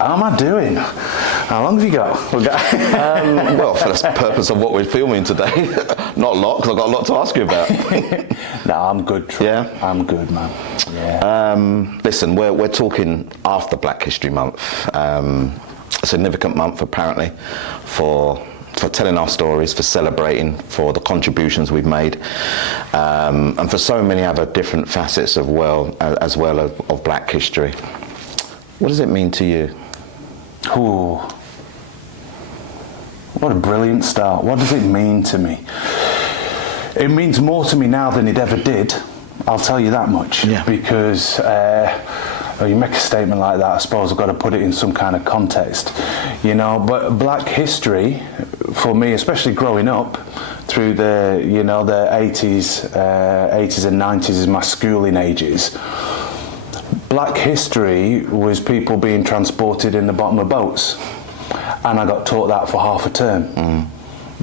How am I doing? How long have you got? Well, for the purpose of what we're filming today, not a lot, because I've got a lot to ask you about. No, I'm good, Troy. Yeah? I'm good, man. Yeah. Listen, we're talking after Black History Month. A significant month, apparently, for telling our stories, for celebrating, for the contributions we've made, and for so many other different facets of Black history. What does it mean to you? Ooh. What a brilliant start. What does it mean to me? It means more to me now than it ever did. I'll tell you that much. Yeah. Because you make a statement like that, I suppose I've got to put it in some kind of context. You know, but Black history, for me, especially growing up through the 80s and 90s is my schooling ages. Black history was people being transported in the bottom of boats, and I got taught that for half a term.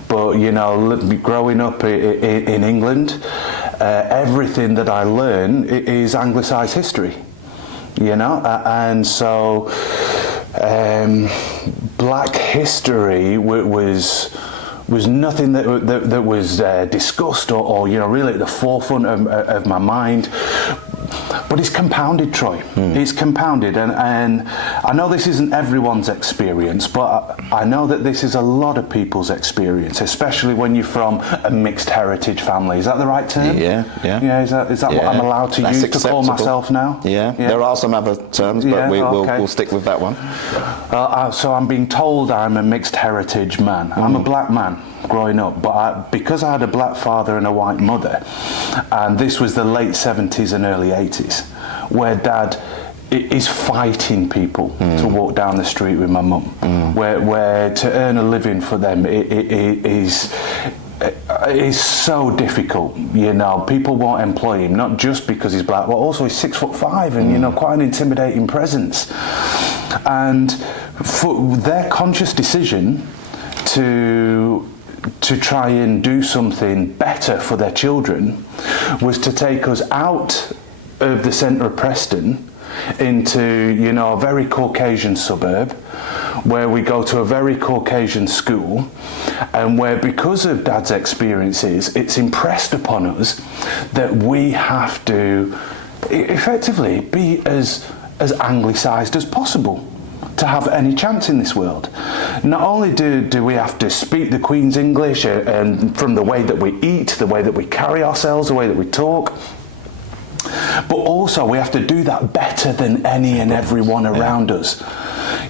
But you know, growing up in England, everything that I learn is anglicised history. You know, and so Black history was nothing that was discussed or you know, really at the forefront of my mind. But it's compounded, Troy. It's compounded, and I know this isn't everyone's experience, but I know that this is a lot of people's experience, especially when you're from a mixed heritage family. Is that the right term? Yeah. Is that what I'm allowed to use to call myself now? Yeah. There are some other terms, but we'll stick with that one. So I'm being told I'm a mixed heritage man. I'm a black man growing up, but because I had a black father and a white mother, and this was the late 70s and early 80s, where Dad is fighting people to walk down the street with my mum, where to earn a living for them is so difficult. You know, people won't employ him, not just because he's black, but also he's 6'5" and you know, quite an intimidating presence. And for their conscious decision to try and do something better for their children was to take us out of the centre of Preston into, you know, a very Caucasian suburb, where we go to a very Caucasian school, and where, because of Dad's experiences, it's impressed upon us that we have to effectively be as anglicised as possible to have any chance in this world. Not only do we have to speak the Queen's English, and from the way that we eat, the way that we carry ourselves, the way that we talk, but also we have to do that better than any and everyone around us.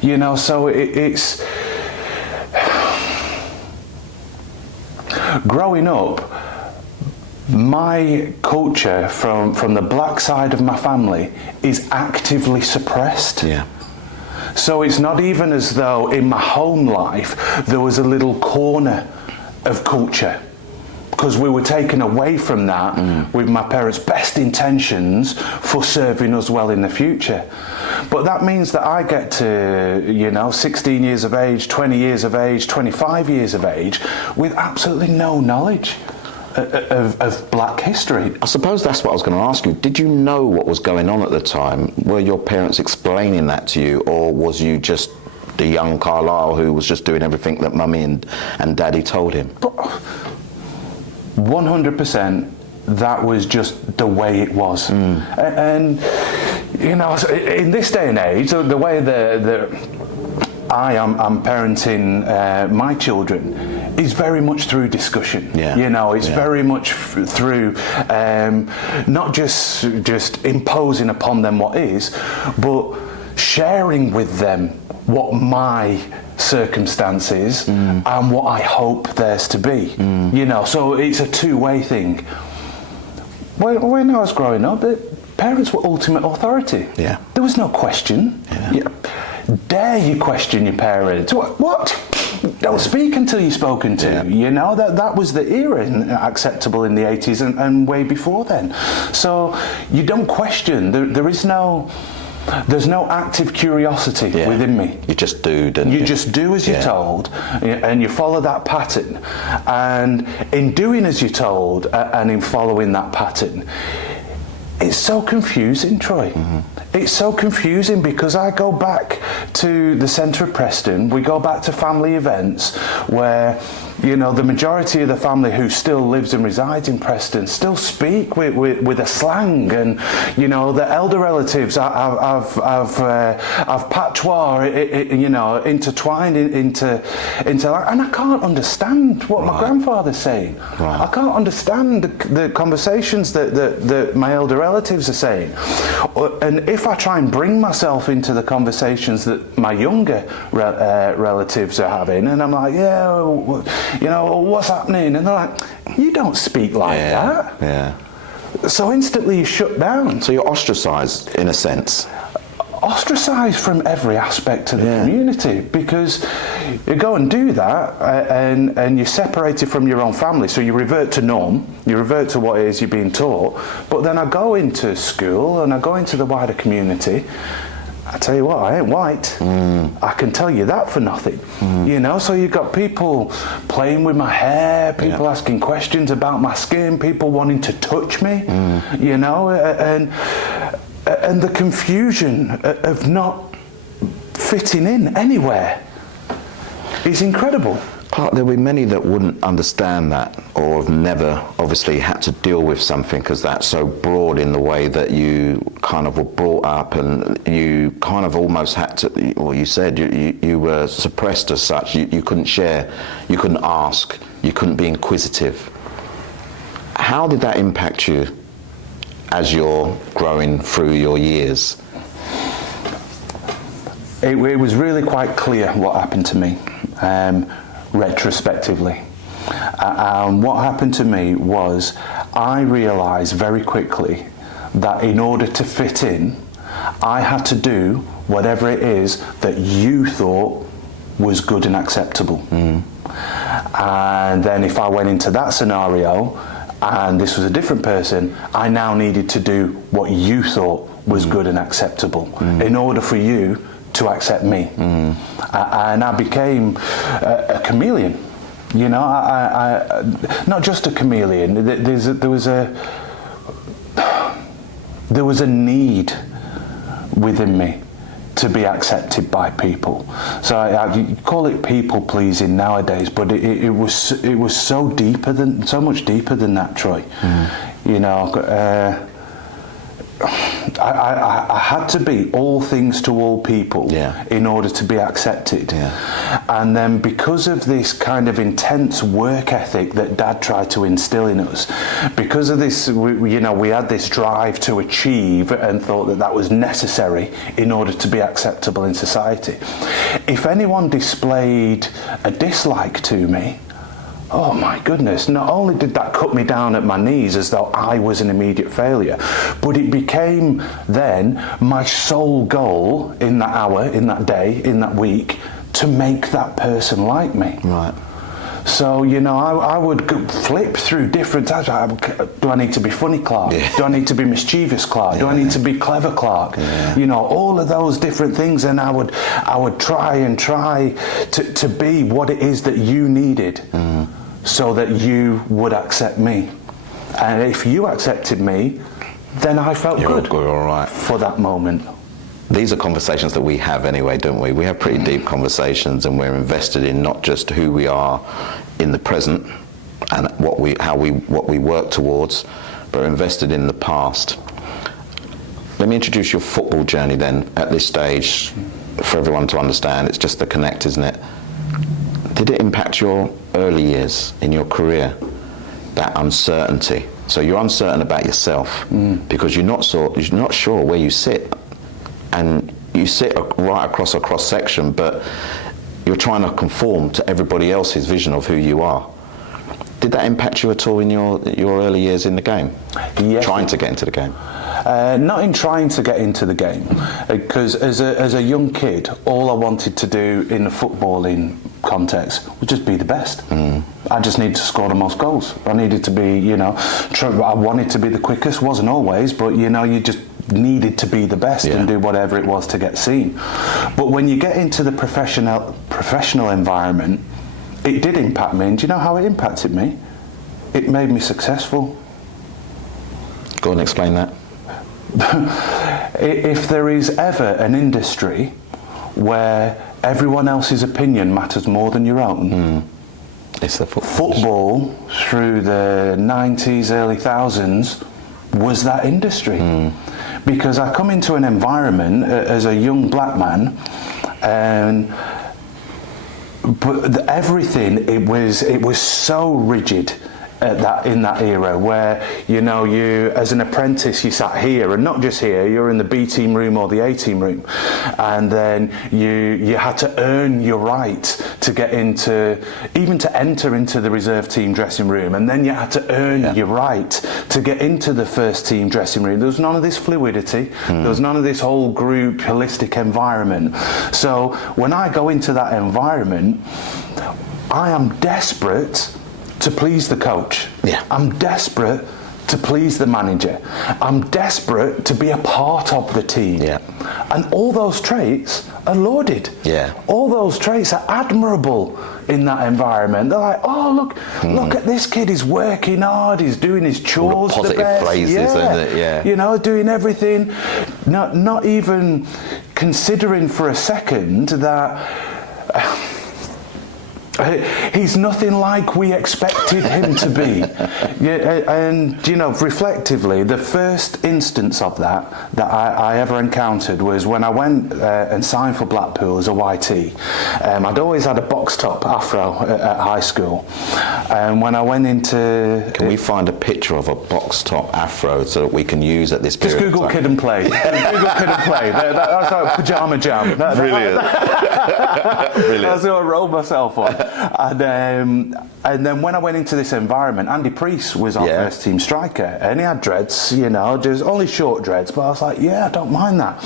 You know, so it's growing up, my culture from the black side of my family is actively suppressed. Yeah. So it's not even as though in my home life there was a little corner of culture, because we were taken away from that with my parents' best intentions for serving us well in the future. But that means that I get to, you know, 16 years of age, 20 years of age, 25 years of age with absolutely no knowledge of black history. I suppose that's what I was going to ask you. Did you know what was going on at the time? Were your parents explaining that to you, or was you just the young Carlisle who was just doing everything that Mummy and Daddy told him? 100%, that was just the way it was. And you know, in this day and age, the way that I'm parenting my children is very much through discussion. You know, it's very much through not just imposing upon them what is, but sharing with them what my circumstances and what I hope theirs to be. You know, so it's a two-way thing. When I was growing up, parents were ultimate authority. Yeah. There was no question. Dare you question your parents? What? Don't speak until you're spoken to. Yeah. You know, that was the era acceptable in the 80s and way before then. So you don't question. There's no active curiosity within me. You just do, don't you? You just do as you're told, and you follow that pattern. And in doing as you're told and in following that pattern, It's so confusing, Troy. It's so confusing because I go back to the centre of Preston, we go back to family events where, you know, the majority of the family who still lives and resides in Preston still speak with a slang, and, you know, the elder relatives have patois, you know, intertwined into that, and I can't understand what my grandfather's saying. I can't understand the conversations that my elder relatives are saying, and if I try and bring myself into the conversations that my younger relatives are having, and I'm like, yeah, you know, what's happening? And they're like, you don't speak like that. Yeah. So instantly you shut down. So you're ostracised in a sense. Ostracised from every aspect of the community, because you go and do that and you're separated from your own family, so you revert to norm, you revert to what it is you're being taught. But then I go into school and I go into the wider community, I tell you what, I ain't white. I can tell you that for nothing. You know, so you've got people playing with my hair, people asking questions about my skin, people wanting to touch me, you know, and the confusion of not fitting in anywhere is incredible. Clarke, there'll be many that wouldn't understand that, or have never obviously had to deal with something because that's so broad in the way that you kind of were brought up, and you kind of almost had to, or you said you were suppressed as such. You couldn't share, you couldn't ask, you couldn't be inquisitive. How did that impact you as you're growing through your years? It was really quite clear what happened to me, retrospectively. What happened to me was I realised very quickly that in order to fit in, I had to do whatever it is that you thought was good and acceptable. And then if I went into that scenario, and this was a different person, I now needed to do what you thought was good and acceptable in order for you to accept me. And I became a chameleon. You know, I not just a chameleon. There was a need within me to be accepted by people. So you call it people pleasing nowadays, but it was so much deeper than that, Troy. You know, I had to be all things to all people in order to be accepted. And then because of this kind of intense work ethic that Dad tried to instill in us, because of this, you know, we had this drive to achieve and thought that that was necessary in order to be acceptable in society. If anyone displayed a dislike to me, oh my goodness, not only did that cut me down at my knees as though I was an immediate failure, but it became then my sole goal in that hour, in that day, in that week, to make that person like me. Right. So, you know, I would flip through different types. Do I need to be funny, Clarke? Do I need to be mischievous, Clarke? Do I need to be clever, Clarke? You know, all of those different things, and I would try to be what it is that you needed, so that you would accept me. And if you accepted me, then I felt good. All right. For that moment. These are conversations that we have anyway, don't we? We have pretty deep conversations, and we're invested in not just who we are in the present and what we work towards, but we're invested in the past. Let me introduce your football journey then. At this stage, for everyone to understand, it's just the connect, isn't it? Did it impact your early years in your career, that uncertainty? So you're uncertain about yourself because you're not sure where you sit. And you sit right across a cross-section, but you're trying to conform to everybody else's vision of who you are. Did that impact you at all in your early years in the game? Yes. Trying to get into the game? Not in trying to get into the game, because as a young kid, all I wanted to do in the footballing context would just be the best. I just needed to score the most goals. I needed to be, you know, I wanted to be the quickest, wasn't always, but, you know, you just needed to be the best and do whatever it was to get seen. But when you get into the professional environment, it did impact me. And do you know how it impacted me? It made me successful. Go and explain that. if there is ever an industry where everyone else's opinion matters more than your own, it's the football through the 90s, early thousands was that industry. Because I come into an environment as a young black man, but everything, it was so rigid in that era, where you as an apprentice you sat here, and not just here, you're in the B team room or the A team room, and then you had to earn your right to get into, even to enter into the reserve team dressing room, and then you had to earn your right to get into the first team dressing room. There was none of this fluidity, there was none of this whole group holistic environment. So when I go into that environment, I am desperate to please the coach. I'm desperate to please the manager. I'm desperate to be a part of the team. And all those traits are lauded. All those traits are admirable in that environment. They're like, oh, look at this kid, he's working hard, he's doing his chores. All the positive the best. phrases, isn't it? Doing everything, not even considering for a second that he's nothing like we expected him to be. Reflectively, the first instance of that I ever encountered was when I went and signed for Blackpool as a YT. I'd always had a box top afro at high school, and when I went into... Can we find a picture of a box top afro so that we can use at this period? Just Google Kid and Play. Google Kid and Play. That's like Pajama Jam. Brilliant. That's what I rolled myself on. And then when I went into this environment, Andy Priest was our first team striker, and he had dreads, just only short dreads, but I was like, I don't mind that.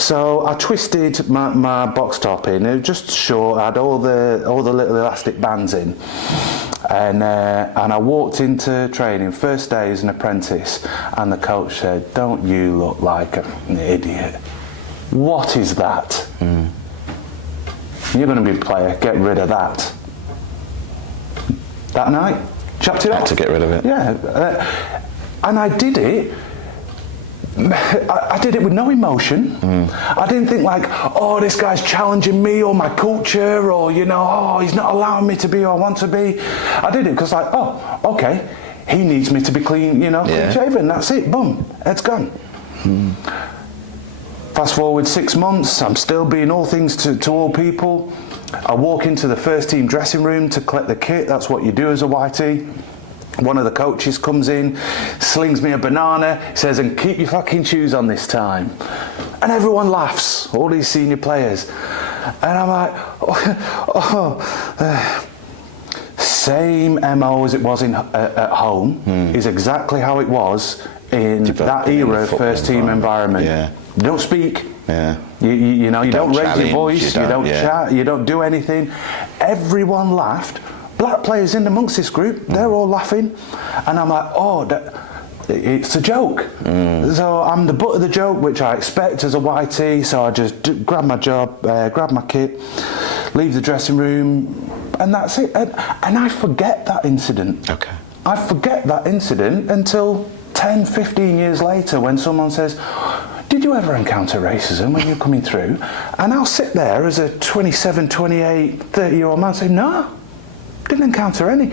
So I twisted my box top in. It was just short, I had all the little elastic bands in, and I walked into training first day as an apprentice, and the coach said, "Don't you look like an idiot? What is that? You're going to be a player, get rid of that." That night, chopped it off. Had to get rid of it. And I did it. I did it with no emotion. I didn't think like, oh, this guy's challenging me or my culture, or oh, he's not allowing me to be who I want to be. I did it because like, oh, okay, he needs me to be clean, clean shaven. That's it. Boom, it's gone. Fast forward 6 months, I'm still being all things to all people. I walk into the first team dressing room to collect the kit. That's what you do as a YT. One of the coaches comes in, slings me a banana, says, "And keep your fucking shoes on this time." And everyone laughs, all these senior players. And I'm like, same MO as it was at home is exactly how it was in that era of first team environment. You don't speak. You don't raise your voice. You don't chat. You don't do anything. Everyone laughed. Black players in amongst this group, they're all laughing, and I'm like, oh, it's a joke. So I'm the butt of the joke, which I expect as a YT. So I just grab my job, grab my kit, leave the dressing room, and that's it. And I forget that incident. I forget that incident until 10, 15 years later, when someone says, "Did you ever encounter racism when you're coming through?" And I'll sit there as a 27, 28, 30-year-old man and say, "No, didn't encounter any."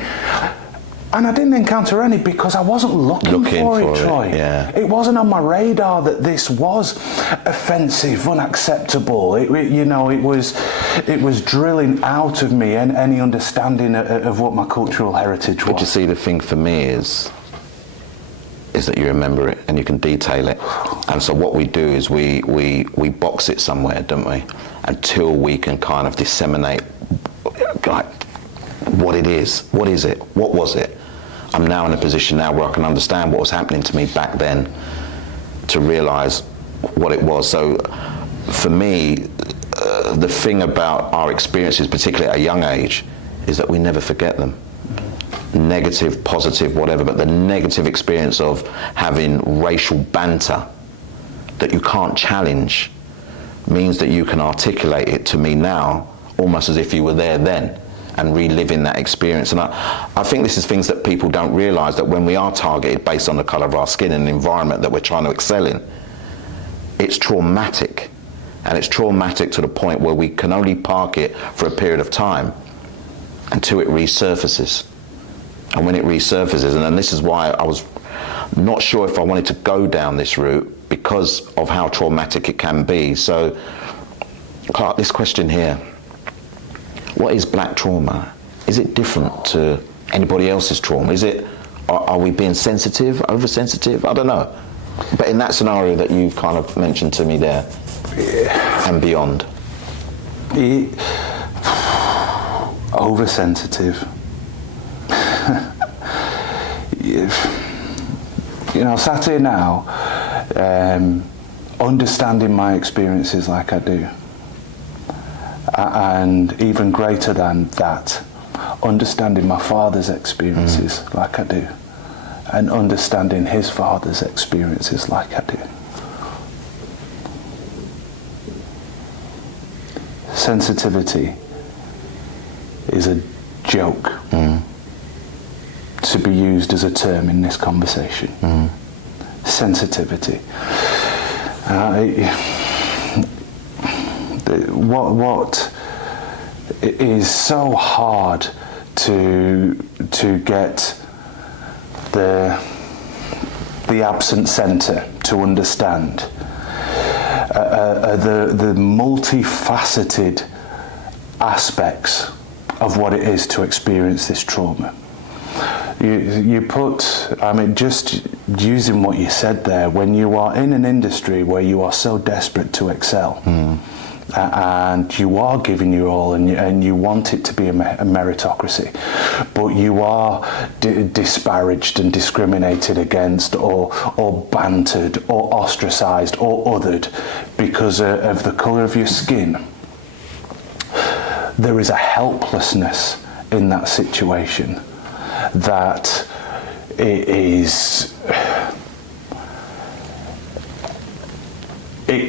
And I didn't encounter any because I wasn't looking for it, Troy. It wasn't on my radar that this was offensive, unacceptable. It was drilling out of me any understanding of what my cultural heritage was. But you see, the thing for me is that you remember it and you can detail it. And so what we do is we box it somewhere, don't we? Until we can kind of disseminate like what it is. What is it? What was it? I'm now in a position now where I can understand what was happening to me back then to realise what it was. So for me, the thing about our experiences, particularly at a young age, is that we never forget them. Negative, positive, whatever, but the negative experience of having racial banter that you can't challenge means that you can articulate it to me now almost as if you were there then and reliving that experience. And I think this is things that people don't realise, that when we are targeted based on the colour of our skin and the environment that we're trying to excel in, it's traumatic. And it's traumatic to the point where we can only park it for a period of time until it resurfaces. And when it resurfaces, and then this is why I was not sure if I wanted to go down this route because of how traumatic it can be. So, Clarke, this question here, what is black trauma? Is it different to anybody else's trauma? Is it, are we being sensitive, oversensitive? I don't know. But in that scenario that you've kind of mentioned to me there, and beyond. Oversensitive. You know, sat here now, understanding my experiences like I do, and even greater than that, understanding my father's experiences like I do, and understanding his father's experiences like I do. Sensitivity is a joke to be used as a term in this conversation. Sensitivity. What is so hard to get the absent centre to understand the multifaceted aspects of what it is to experience this trauma. You put, I mean, just using what you said there, when you are in an industry where you are so desperate to excel, and you are giving your all, and you want it to be a meritocracy, but you are disparaged and discriminated against, or bantered, or ostracised, or othered because of the colour of your skin. There is a helplessness in that situation that it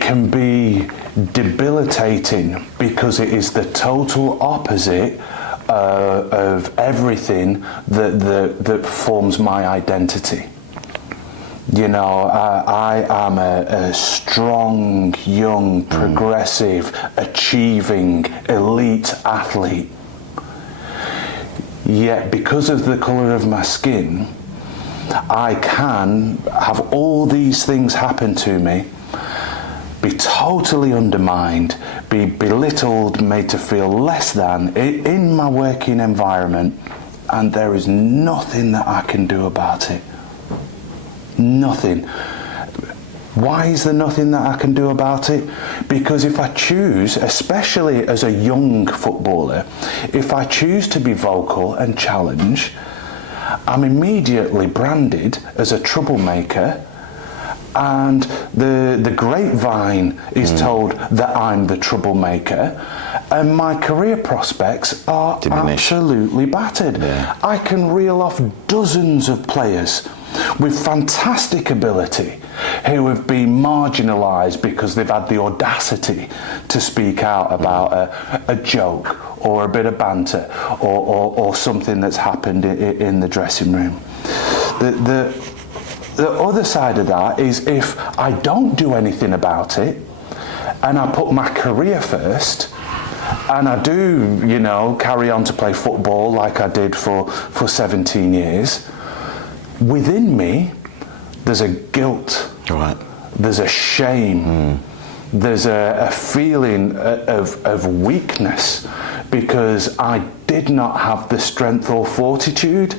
can be debilitating because it is the total opposite of everything that forms my identity. You know, I am a strong, young, progressive, achieving, elite athlete. Yet, because of the colour of my skin, I can have all these things happen to me, be totally undermined, be belittled, made to feel less than in my working environment, and there is nothing that I can do about it. Nothing. Why is there nothing that I can do about it? Because if I choose, especially as a young footballer, if I choose to be vocal and challenge, I'm immediately branded as a troublemaker, and the grapevine is told that I'm the troublemaker, and my career prospects are absolutely battered. Yeah. I can reel off dozens of players with fantastic ability who have been marginalised because they've had the audacity to speak out about a joke or a bit of banter or something that's happened in the dressing room. The other side of that is if I don't do anything about it and I put my career first, and I do, you know, carry on to play football like I did for 17 years, within me there's a guilt, right. There's a shame, there's a feeling of weakness because I did not have the strength or fortitude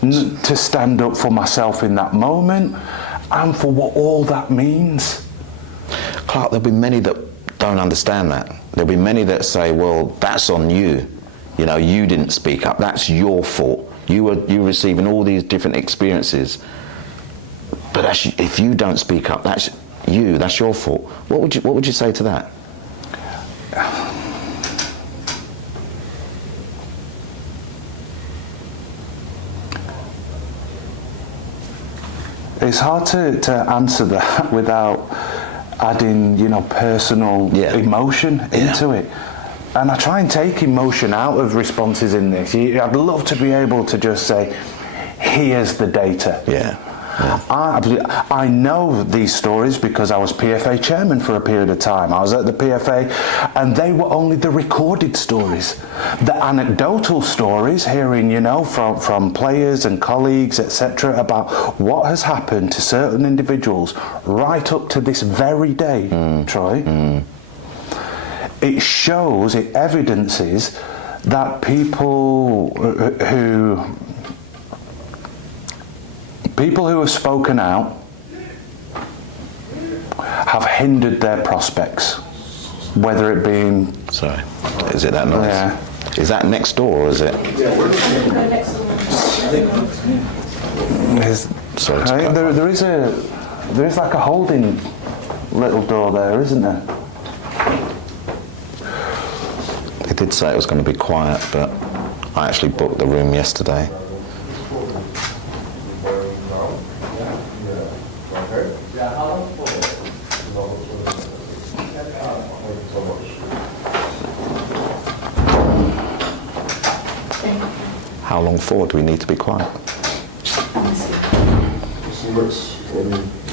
to stand up for myself in that moment and for what all that means. Clarke, there'll be many that don't understand that. There'll be many that say, well, that's on you. You know, you didn't speak up. That's your fault. You're receiving all these different experiences. But if you don't speak up, that's you. That's your fault. What would you say to that? It's hard to answer that without adding, you know, personal emotion into it. And I try and take emotion out of responses in this. I'd love to be able to just say, here's the data. Yeah. I know these stories because I was PFA chairman for a period of time. I was at the PFA, and they were only the recorded stories. The anecdotal stories, hearing, you know, from players and colleagues, etc., about what has happened to certain individuals right up to this very day, Troy. It shows, it evidences that people who have spoken out have hindered their prospects, whether it be... Sorry, is it that noise? Yeah. Is that next door, or is it? Sorry. There is like a holding little door there, isn't there? They did say it was going to be quiet, but I actually booked the room yesterday. How long for do we need to be quiet? I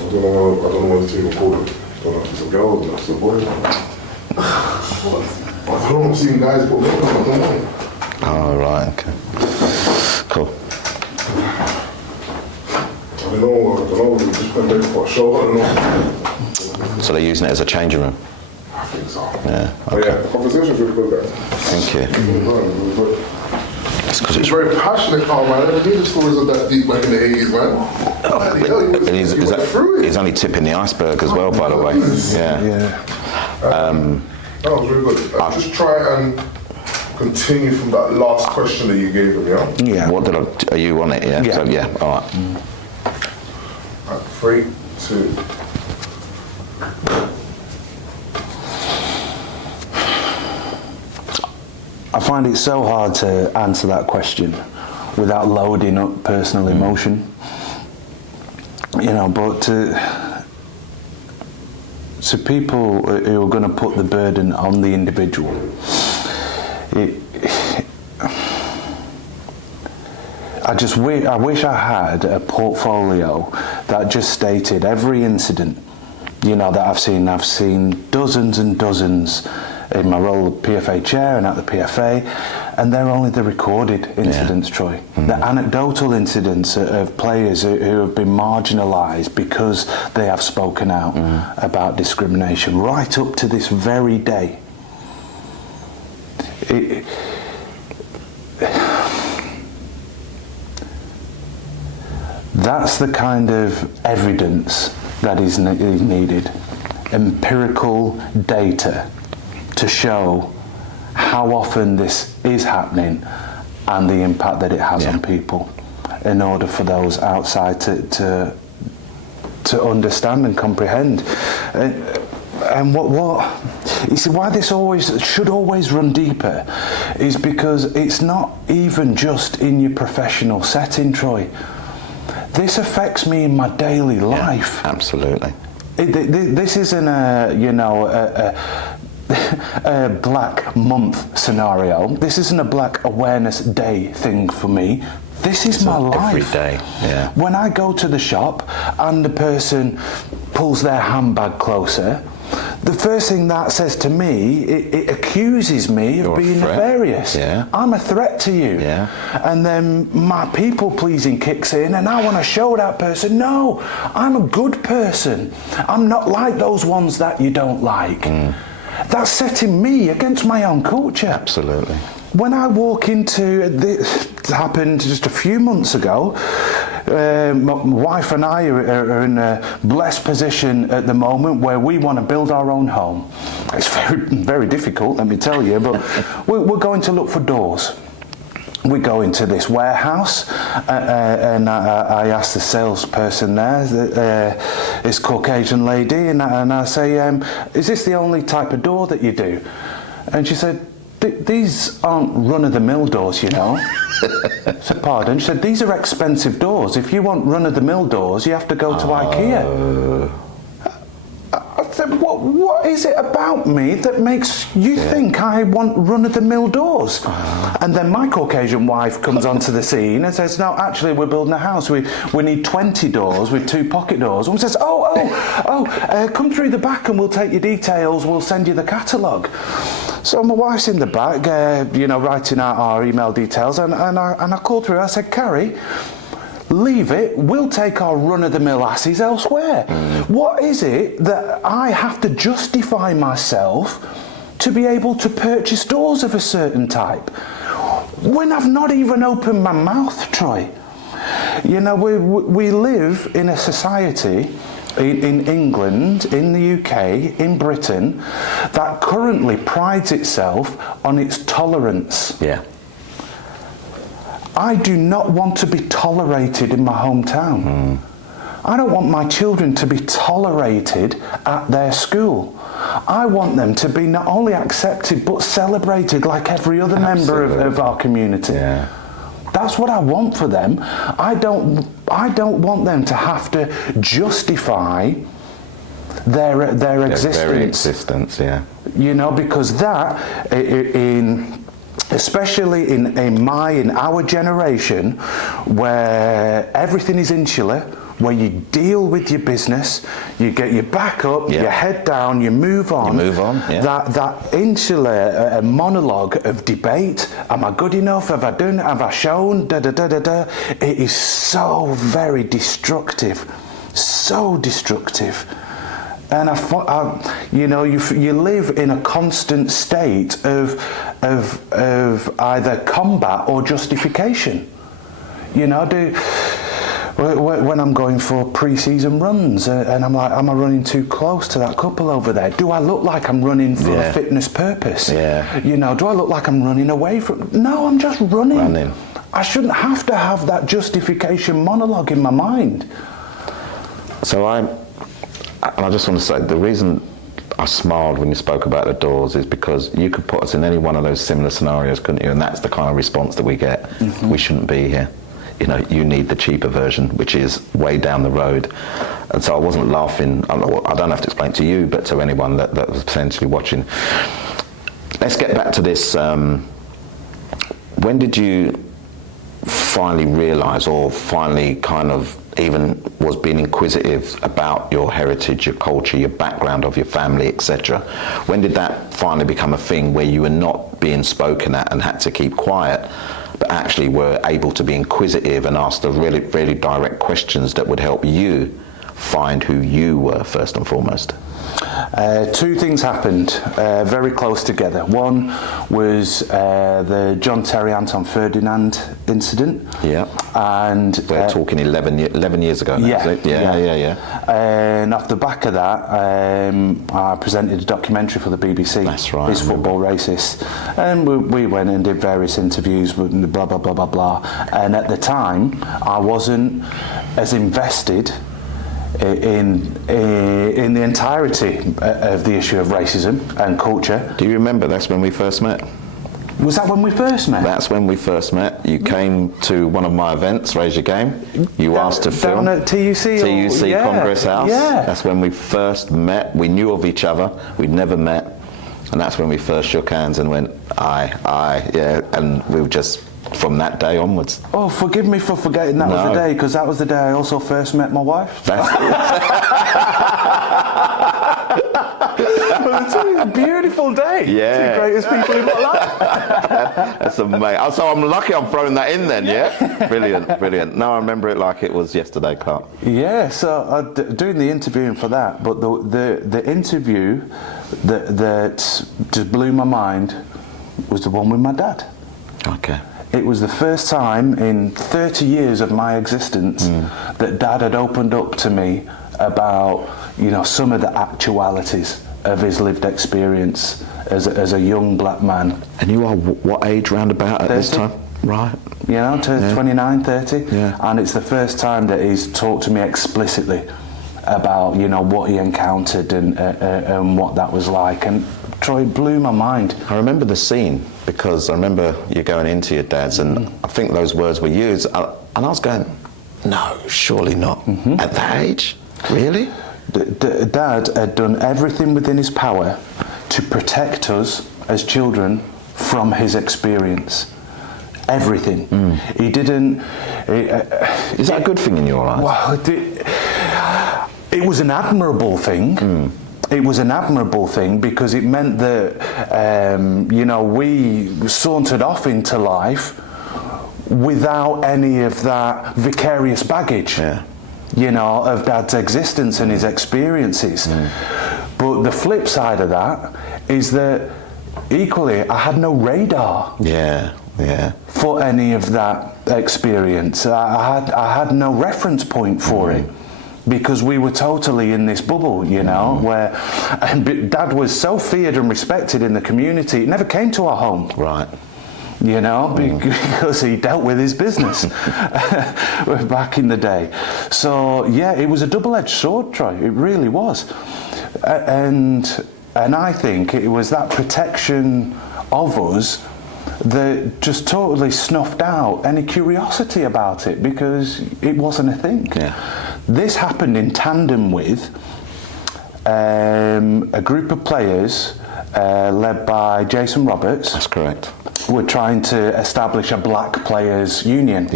don't know what to record it. I don't know if it's a girl or it's a boy. I don't know, I'm seeing guys put makeup on, I don't know. Oh, right, okay. Cool. I don't know, we just went there for a show, I don't know. So they're using it as a changing room? I think so. Yeah, But yeah, the conversation's really good, guys. thank you. Really good. It's because He's it's... very passionate, Carl, man. I never knew the stories of that deep back in the 80s, man. Bloody hell, he went through it. He's only tipping the iceberg as well, by the way. Yeah. That was really good. Just try and continue from that last question that you gave him, yeah? Yeah. What did are you on it? Yeah. Yeah. So, yeah. All right. Right, 3, 2. I find it so hard to answer that question without loading up personal emotion. You know, but to people who are going to put the burden on the individual, I wish I had a portfolio that just stated every incident, you know, that I've seen. I've seen dozens and dozens in my role as PFA chair and at the PFA, and they're only the recorded incidents, Troy. The anecdotal incidents of players who have been marginalised because they have spoken out about discrimination right up to this very day. That's the kind of evidence that is needed. Empirical data to show how often this is happening and the impact that it has on people, in order for those outside to understand and comprehend. And what you see, why this should always run deeper is because it's not even just in your professional setting, Troy. This affects me in my daily life. Absolutely. This isn't a Black Month scenario. This isn't a Black Awareness Day thing for me. This is my life. Every day, yeah. When I go to the shop and the person pulls their handbag closer, the first thing that says to me, it accuses me of being nefarious. Yeah. I'm a threat to you. Yeah. And then my people pleasing kicks in, and I want to show that person, no, I'm a good person. I'm not like those ones that you don't like. That's setting me against my own culture. Absolutely. When I walk into, this happened just a few months ago, my wife and I are in a blessed position at the moment where we want to build our own home. It's very, very difficult, let me tell you, but we're going to look for doors. We go into this warehouse, and I asked the salesperson there, this Caucasian lady, and I say, is this the only type of door that you do? And she said, these aren't run-of-the-mill doors, you know. I said, pardon? She said, these are expensive doors. If you want run-of-the-mill doors, you have to go to IKEA. what is it about me that makes you think I want run-of-the-mill doors? And then my Caucasian wife comes onto the scene and says, no, actually, we're building a house. We need 20 doors with 2 pocket doors. And says, come through the back and we'll take your details. We'll send you the catalogue. So my wife's in the back, writing out our email details. And I called through. I said, Carrie, leave it, we'll take our run-of-the-mill asses elsewhere. What is it that I have to justify myself to be able to purchase doors of a certain type when I've not even opened my mouth, Troy? You know, we live in a society in England, in the UK, in Britain, that currently prides itself on its tolerance. Yeah. I do not want to be tolerated in my hometown. I don't want my children to be tolerated at their school. I want them to be not only accepted but celebrated like every other member of our community. Yeah. That's what I want for them. I don't want them to have to justify their existence. Their existence, yeah. You know, because that especially in our generation, where everything is insular, where you deal with your business, you get your back up, your head down, you move on. That insular monologue of debate, am I good enough, have I done, have I shown, it is so very destructive, so destructive. And you live in a constant state of either combat or justification. You know, when I'm going for pre-season runs, and I'm like, am I running too close to that couple over there? Do I look like I'm running for a fitness purpose? Yeah. You know, do I look like I'm running away from? No, I'm just running. I shouldn't have to have that justification monologue in my mind. So I just want to say, the reason I smiled when you spoke about the doors is because you could put us in any one of those similar scenarios, couldn't you? And that's the kind of response that we get. We shouldn't be here. You know, you need the cheaper version, which is way down the road. And so I wasn't laughing. I don't have to explain to you, but to anyone that was potentially watching. Let's get back to this. When did you finally realise, or finally kind of even was being inquisitive about your heritage, your culture, your background of your family, etc.? When did that finally become a thing where you were not being spoken at and had to keep quiet, but actually were able to be inquisitive and ask the really, really direct questions that would help you find who you were first and foremost? 2 things happened very close together. One was the John Terry Anton Ferdinand incident. Yeah. And we're talking 11 years ago now, is it? Yeah. And off the back of that, I presented a documentary for the BBC. That's right. Is Football Racist? And we went and did various interviews with blah, blah, blah, blah, blah. And at the time, I wasn't as invested in the entirety of the issue of racism and culture. Do you remember that's when we first met? Was that when we first met? That's when we first met. You came to one of my events, Raise Your Game. You asked to film. Down at TUC Congress House. Yeah. That's when we first met. We knew of each other. We'd never met. And that's when we first shook hands and went, aye, yeah. And we were just, from that day onwards. Oh, forgive me for forgetting that was the day, because that was the day I also first met my wife. It's a beautiful day. Yeah. It's the greatest people in my life. That's amazing. So I'm lucky I'm throwing that in then, yeah? Brilliant. No, I remember it like it was yesterday, Clarke. Yeah, so doing the interviewing for that, but the interview that just blew my mind was the one with my dad. Okay. It was the first time in 30 years of my existence that Dad had opened up to me about, you know, some of the actualities of his lived experience as a young black man. And you are what age roundabout at 30. This time? Right. You know, to 29, 30. Yeah. And it's the first time that he's talked to me explicitly about, you know, what he encountered and what that was like. And Troy, it blew my mind. I remember the scene because I remember you going into your dad's and I think those words were used. And I was going, no, surely not. At that age? Really? Dad had done everything within his power to protect us as children from his experience. Everything. He didn't... Is that a good thing in your life? Well, it was an admirable thing. It was an admirable thing because it meant that, you know, we sauntered off into life without any of that vicarious baggage, you know, of Dad's existence and his experiences. But the flip side of that is that equally I had no radar for any of that experience. I had no reference point for it. Because we were totally in this bubble, you know, where Dad was so feared and respected in the community, it never came to our home. Right. You know, because he dealt with his business back in the day. So, yeah, it was a double-edged sword, Troy. It really was. And I think it was that protection of us that just totally snuffed out any curiosity about it because it wasn't a thing. This happened in tandem with a group of players led by Jason Roberts. That's correct. We're trying to establish a black players union.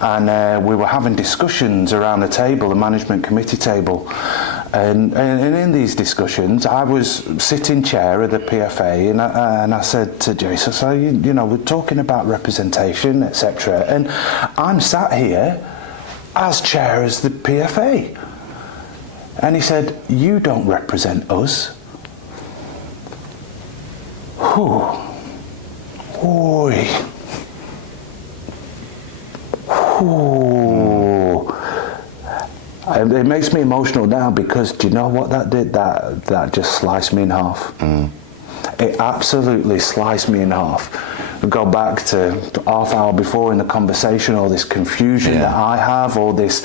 And we were having discussions around the table, the management committee table. And in these discussions, I was sitting chair of the PFA, and I said to Jason, so, you know, we're talking about representation, etc. And I'm sat here as chair as the PFA. And he said, you don't represent us. Whew. Oy. Ooh. It makes me emotional now because do you know what that did? That just sliced me in half. It absolutely sliced me in half. We go back to half hour before in the conversation, all this confusion that I have, all this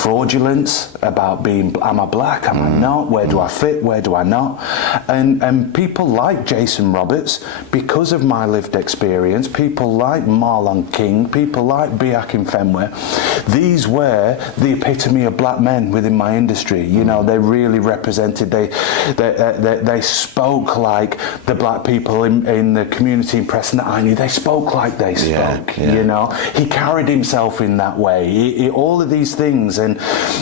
fraudulence about being, am I black, am I not, where do I fit, where do I not? And people like Jason Roberts, because of my lived experience, people like Marlon King, people like Biakin Fenway, these were the epitome of black men within my industry. You know, they really represented, they spoke like the black people in the community and press that I knew. They spoke like they spoke, you know. He carried himself in that way. He, all of these things, and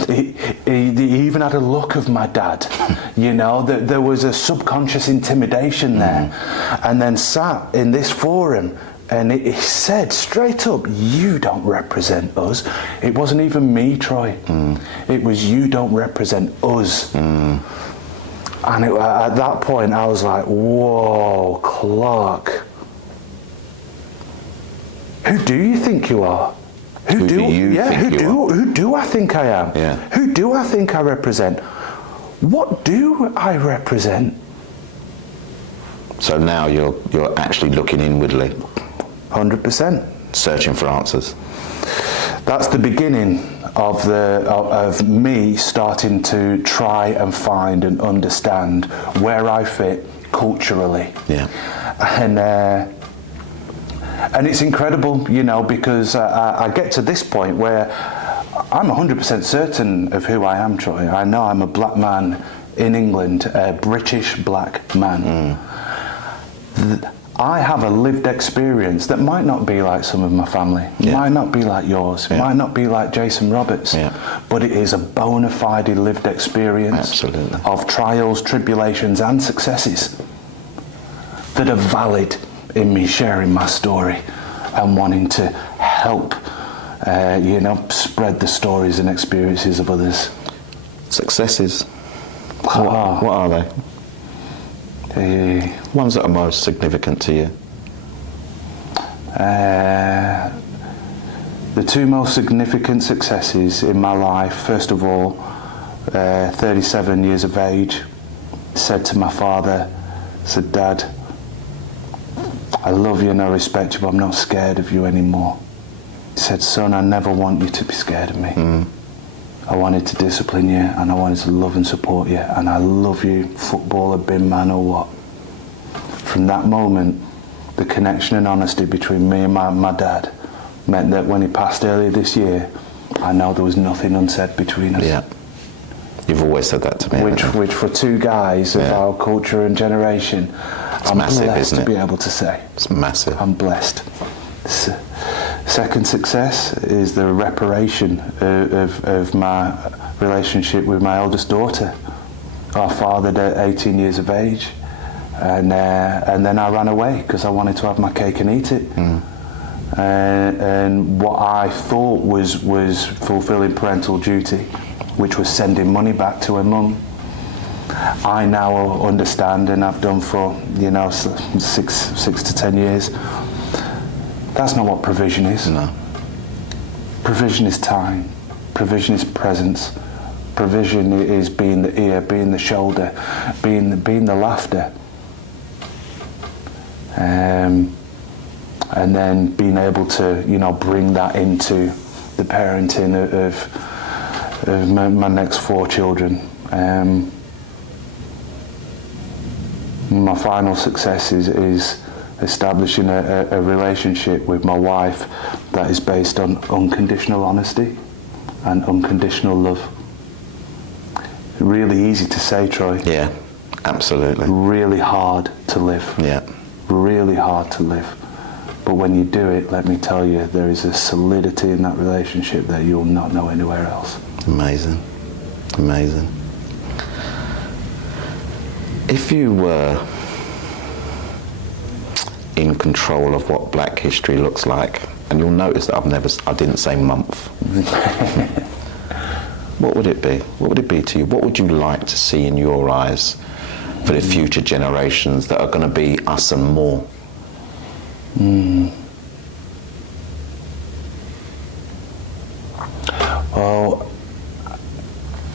he even had a look of my dad, you know, that there was a subconscious intimidation there. And then sat in this forum, and he said straight up, you don't represent us. It wasn't even me, Troy. It was you don't represent us. And at that point, I was like, whoa, Clarke. Who do you think you are? Who do I think I am? Who do I think I represent? What do I represent? So now you're actually looking inwardly. 100%. Searching for answers. That's the beginning of me starting to try and find and understand where I fit culturally. And it's incredible, you know, because I get to this point where I'm 100% certain of who I am, Troy. I know I'm a black man in England, a British black man. I have a lived experience that might not be like some of my family, might not be like yours, might not be like Jason Roberts, but it is a bona fide lived experience of trials, tribulations and successes that are valid in me sharing my story and wanting to help, you know, spread the stories and experiences of others. Successes. What are they? Ones that are most significant to you? The two most significant successes in my life, first of all, 37 years of age, said to my father, said, Dad, I love you and I respect you, but I'm not scared of you anymore. He said, son, I never want you to be scared of me. I wanted to discipline you and I wanted to love and support you, and I love you, footballer, bin man or what. From that moment, the connection and honesty between me and my dad meant that when he passed earlier this year, I know there was nothing unsaid between us. You've always said that to me. Which for two guys of our culture and generation, I'm massive, blessed isn't to it? be able to say. It's massive. I'm blessed. Second success is the reparation of my relationship with my eldest daughter. Our father at 18 years of age, and then I ran away because I wanted to have my cake and eat it. And what I thought was fulfilling parental duty, which was sending money back to her mum, I now understand, and I've done for 6 to 10 years. That's not what provision is. No. Provision is time. Provision is presence. Provision is being the ear, being the shoulder, being the laughter. And then being able to, bring that into the parenting of my next 4 children. My final success is establishing a relationship with my wife that is based on unconditional honesty and unconditional love. Really easy to say, Troy. Yeah, absolutely. Really hard to live. Yeah. Really hard to live. But when you do it, let me tell you, there is a solidity in that relationship that you'll not know anywhere else. Amazing. Amazing. If you were in control of what Black history looks like, and you'll notice that I didn't say month. What would it be? What would it be to you? What would you like to see in your eyes for the future generations that are going to be us and more? Well,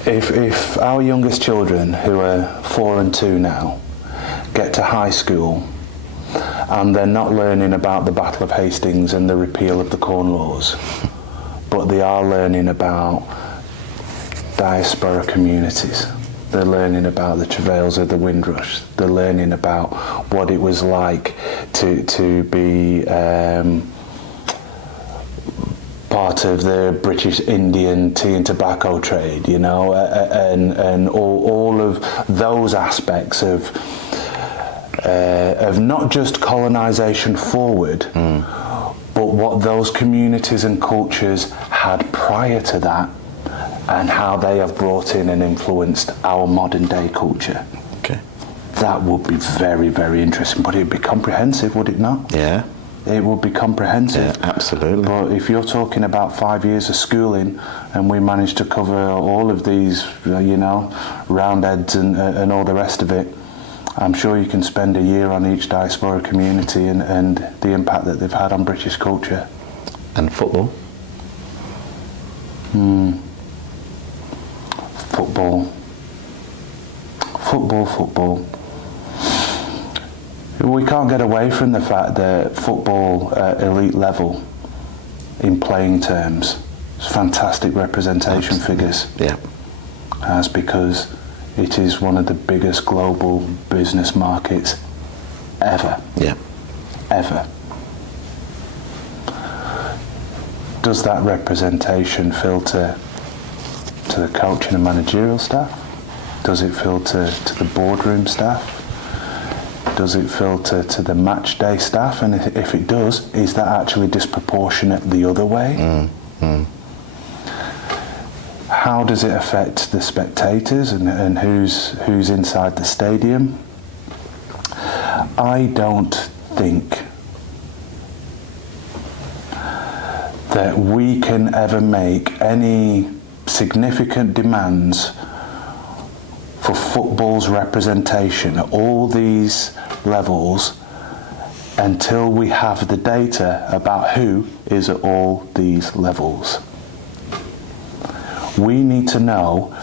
if our youngest children, who are 4 and 2 now, get to high school and they're not learning about the Battle of Hastings and the repeal of the Corn Laws, but they are learning about diaspora communities. They're learning about the travails of the Windrush. They're learning about what it was like to be part of the British Indian tea and tobacco trade, and all of those aspects of not just colonisation forward, but what those communities and cultures had prior to that, and how they have brought in and influenced our modern day culture. Okay. That would be very, very interesting, but it'd be comprehensive, would it not? Yeah. It would be comprehensive. Yeah, absolutely. But if you're talking about 5 years of schooling, and we managed to cover all of these, roundheads and all the rest of it, I'm sure you can spend a year on each diaspora community and the impact that they've had on British culture. And football? Football. We can't get away from the fact that football at elite level, in playing terms, is fantastic representation figures. Yeah. That's because it is one of the biggest global business markets ever. Yeah. Ever. Does that representation filter to the coaching and managerial staff? Does it filter to the boardroom staff? Does it filter to the match day staff? And if it does, is that actually disproportionate the other way? How does it affect the spectators and who's inside the stadium? I don't think that we can ever make any significant demands for football's representation at all these levels until we have the data about who is at all these levels. We need to know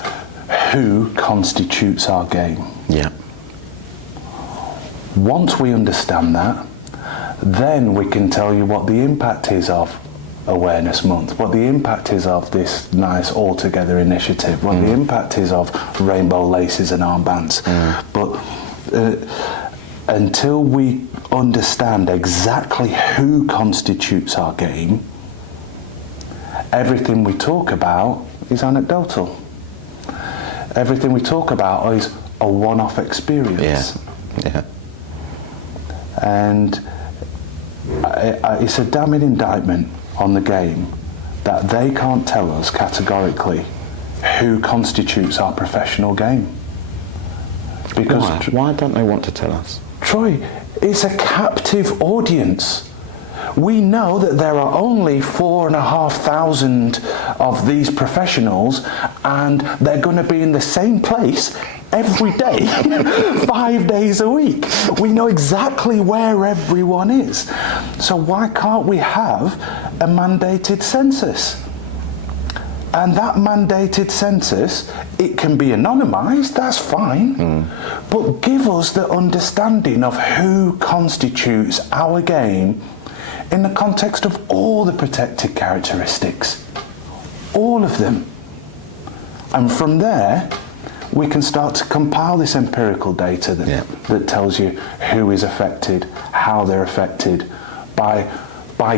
who constitutes our game. Yeah. Once we understand that, then we can tell you what the impact is of Awareness Month, what the impact is of this nice All Together initiative, what the impact is of rainbow laces and armbands. But until we understand exactly who constitutes our game, everything we talk about is anecdotal. everything we talk about is a one-off experience. Yeah. And it's a damning indictment on the game that they can't tell us categorically who constitutes our professional game. Because Why don't they want to tell us? Troy, it's a captive audience. We know that there are only 4,500 of these professionals, and they're going to be in the same place every day, 5 days a week. We know exactly where everyone is. So why can't we have a mandated census? And that mandated census, it can be anonymised, that's fine, but give us the understanding of who constitutes our game in the context of all the protected characteristics, all of them. And from there, we can start to compile this empirical data that tells you who is affected, how they're affected by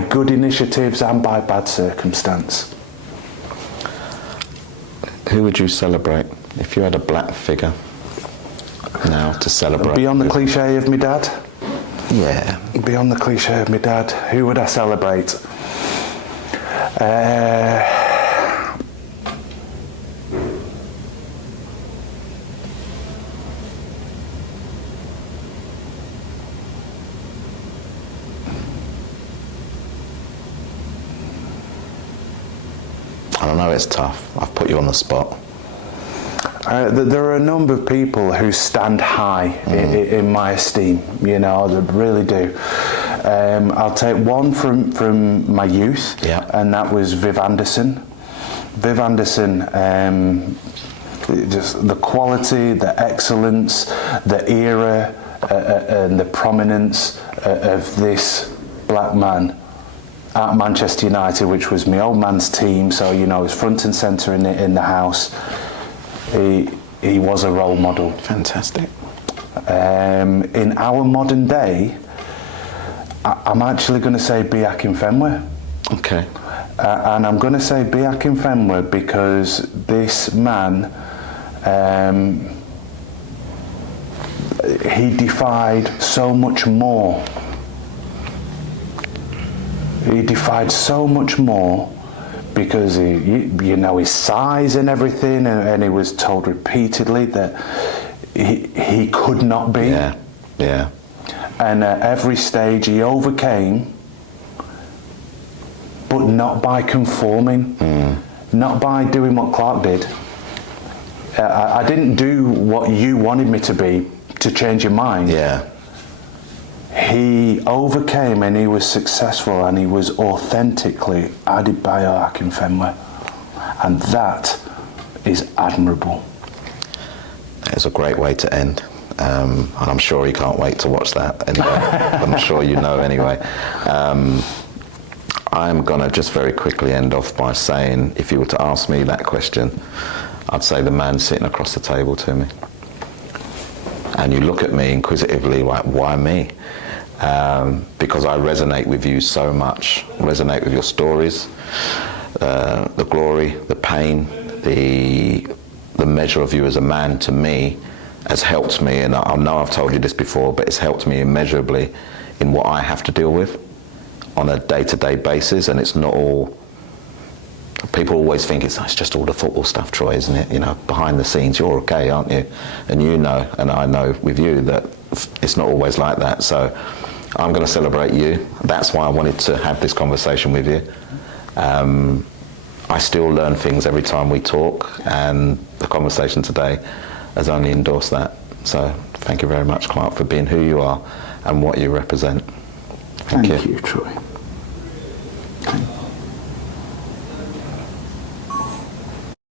good initiatives and by bad circumstance. Who would you celebrate if you had a black figure now to celebrate? Beyond the cliche of my dad? Yeah. Beyond the cliche of my dad, who would I celebrate? I don't know, it's tough. I've put you on the spot. There are a number of people who stand high in my esteem, you know, they really do. I'll take one from my youth, and that was Viv Anderson. Viv Anderson, just the quality, the excellence, the era, and the prominence of this black man at Manchester United, which was my old man's team, so you know, he was front and centre in the house. He was a role model. Fantastic. In our modern day, I'm actually going to say Biak Fenway. Okay. And I'm going to say Biak Fenway because this man, he defied so much more. He defied so much more because you know his size and everything, and he was told repeatedly that he could not be. Yeah. And at every stage he overcame, but not by conforming, not by doing what Clarke did. I didn't do what you wanted me to be to change your mind. Yeah. He overcame and he was successful and he was authentically Adebayo Akinfenwa, and that is admirable. It's a great way to end, and I'm sure he can't wait to watch that anyway. I'm sure you know anyway. I'm going to just very quickly end off by saying, if you were to ask me that question, I'd say the man sitting across the table to me. And you look at me inquisitively like, why me? Because I resonate with you so much, resonate with your stories, the glory, the pain, the measure of you as a man to me has helped me, and I know I've told you this before, but it's helped me immeasurably in what I have to deal with on a day-to-day basis. And it's not all, people always think it's just all the football stuff, Troy, isn't it? You know, behind the scenes, you're okay, aren't you? And you know, and I know with you that it's not always like that. So I'm going to celebrate you. That's why I wanted to have this conversation with you. I still learn things every time we talk, and the conversation today has only endorsed that. So thank you very much, Clarke, for being who you are and what you represent. Thank you, Troy.